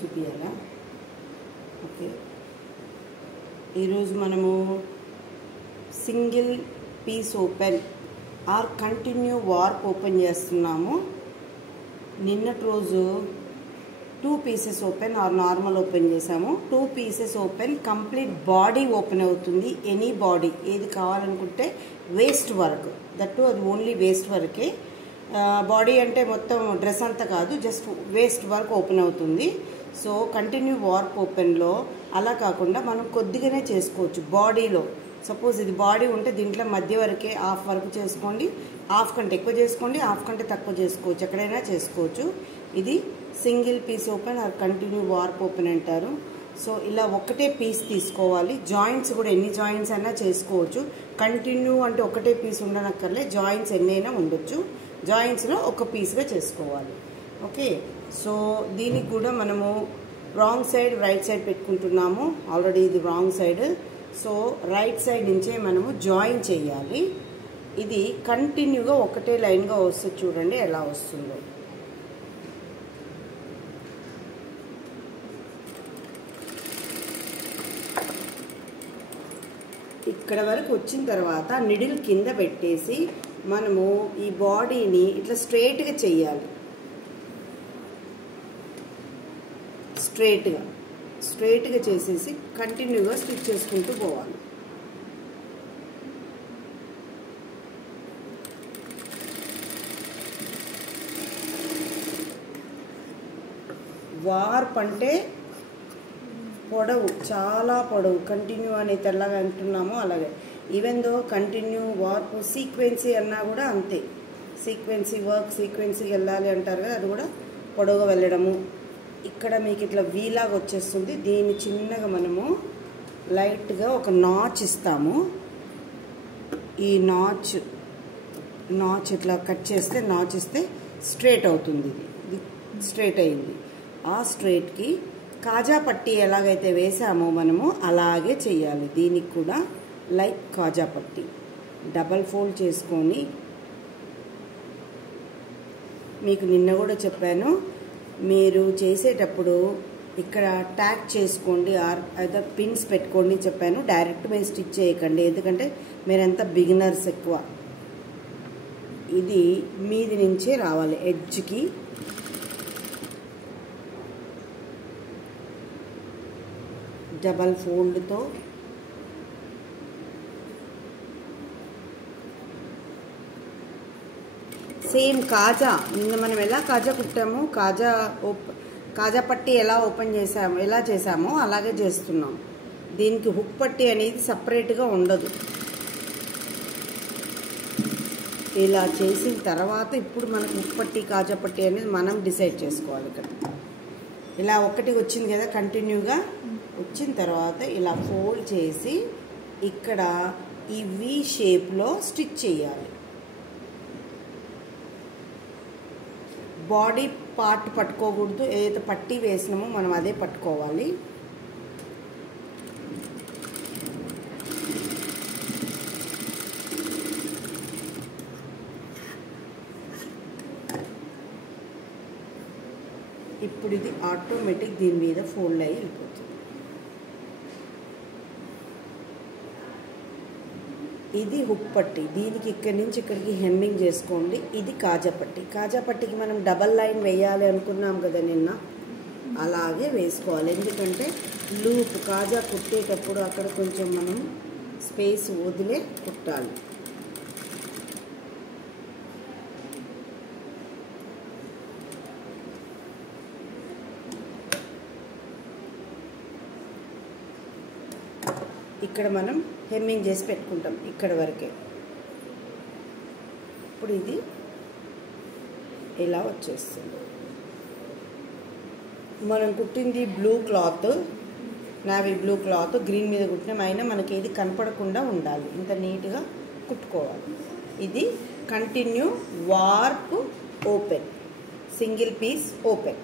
చూపియాలా? Okay, ఈరోజు మనము single piece open or continue warp open చేస్తున్నాము. నిన్నటి రోజు 2 pieces open or normal open చేసాము. 2 pieces open complete body open అవుతుంది. ఎనీ బాడీ ఏది కావాలనుకుంటే వేస్ట్ వర్క్, దట్టు అది ఓన్లీ వేస్ట్ వర్కే. బాడీ అంటే మొత్తం డ్రెస్ అంతా కాదు, జస్ట్ వేస్ట్ వర్క్ ఓపెన్ అవుతుంది. సో కంటిన్యూ వార్ప్ ఓపెన్లో అలా కాకుండా మనం కొద్దిగానే చేసుకోవచ్చు. బాడీలో సపోజ్ ఇది బాడీ ఉంటే దీంట్లో మధ్య వరకే హాఫ్ వర్క్ చేసుకోండి, హాఫ్ కంటే ఎక్కువ చేసుకోండి, హాఫ్ కంటే తక్కువ చేసుకోవచ్చు, ఎక్కడైనా చేసుకోవచ్చు. ఇది single piece open or continue warp open అంటారు. సో ఇలా ఒకటే పీస్ తీసుకోవాలి. జాయింట్స్ కూడా ఎన్ని జాయింట్స్ అయినా చేసుకోవచ్చు. కంటిన్యూ అంటే ఒకటే పీస్ ఉండనక్కర్లే, జాయింట్స్ ఎన్నైనా ఉండొచ్చు. జాయింట్స్లో ఒక పీస్గా చేసుకోవాలి. ఓకే, సో దీనికి కూడా మనము రాంగ్ సైడ్ రైట్ సైడ్ పెట్టుకుంటున్నాము. ఆల్రెడీ ఇది wrong side. So right side నుంచే మనము జాయిన్ చేయాలి. ఇది కంటిన్యూగా ఒకటే లైన్గా వస్తుంది. చూడండి ఎలా వస్తుందో. ఇక్కడ వరకు వచ్చిన తర్వాత నిడిల్ కింద పెట్టేసి మనము ఈ బాడీని ఇట్లా స్ట్రైట్గా చేయాలి. స్ట్రైట్గా చేసేసి కంటిన్యూగా స్టిచ్ చేసుకుంటూ పోవాలి. వార్ప్ అంటే పొడవు, చాలా పొడవు. కంటిన్యూ అనే తెల్లగా అంటున్నాము అలాగే. ఈవెన్ దో కంటిన్యూ వార్ప్ సీక్వెన్సీ అన్నా కూడా అంతే. సీక్వెన్సీ వర్క్ సీక్వెన్సీకి వెళ్ళాలి అంటారు కదా, అది కూడా పొడవుగా వెళ్ళడము. ఇక్కడ మీకు ఇట్లా వీలాగా వచ్చేస్తుంది. దీన్ని చిన్నగా మనము లైట్గా ఒక నాచ్ ఇస్తాము. ఈ నాచ్ ఇట్లా కట్ చేస్తే, నాచ్ ఇస్తే స్ట్రైట్ అవుతుంది. ఇది స్ట్రైట్ అయింది. ఆ స్ట్రైట్కి కాజా పట్టీ ఎలాగైతే వేసామో మనము అలాగే చేయాలి. దీనికి కూడా లైక్ కాజా పట్టీ డబల్ ఫోల్డ్ చేసుకొని, మీకు నిన్న కూడా చెప్పాను, మీరు చేసేటప్పుడు ఇక్కడ ట్యాగ్ చేసుకోండి ఆర్ అయితే పిన్స్ పెట్టుకోండి చెప్పాను. డైరెక్ట్ మీరు స్టిచ్ చేయకండి, ఎందుకంటే మీరంతా బిగినర్స్ ఎక్కువ. ఇది మీది నుంచే రావాలి ఎడ్జ్కి. డబల్ ఫోల్డ్తో సేమ్ కాజా, నిన్న మనం ఎలా కాజా కుట్టామో, కాజా పట్టీ ఎలా చేసామో అలాగే చేస్తున్నాం. దీనికి హుక్ పట్టీ అనేది సపరేట్గా ఉండదు. ఇలా చేసిన తర్వాత ఇప్పుడు మనకు హుక్ పట్టీ కాజా పట్టీ అనేది మనం డిసైడ్ చేసుకోవాలి. ఇక్కడ ఇలా ఒకటి వచ్చింది కదా, కంటిన్యూగా వచ్చిన తర్వాత ఇలా ఫోల్డ్ చేసి ఇక్కడ ఈ వి షేప్లో స్టిచ్ చేయాలి. బాడీ పార్ట్ పట్టుకోకూడదు, ఏదైతే పట్టీ వేసినామో మనం అదే పట్టుకోవాలి. ఇప్పుడు ఇది ఆటోమేటిక్ దీని మీద ఫోల్డ్ అయ్యి వెళ్ళిపోతుంది. ఇది హుక్ పట్టీ. దీనికి ఇక్కడి నుంచి ఇక్కడికి హెమ్మింగ్ చేసుకోండి. ఇది కాజా పట్టీ. కాజా పట్టీకి మనం డబల్ లైన్ వేయాలి అనుకున్నాం కదా నిన్న, అలాగే వేసుకోవాలి. ఎందుకంటే లూప్ కాజా కుట్టేటప్పుడు అక్కడ కొంచెం మనం స్పేస్ వదిలే కుట్టాలి. ఇక్కడ మనం హెమ్మింగ్ చేసి పెట్టుకుంటాం ఇక్కడ వరకే. ఇప్పుడు ఇది ఇలా వచ్చేస్తుంది. మనం కుట్టింది blue cloth, navy blue cloth, green మీద కుట్టినాం. అయినా మనకి ఏది కనపడకుండా ఉండాలి, ఇంత నీట్గా కుట్టుకోవాలి. ఇది continue warp open, single piece open.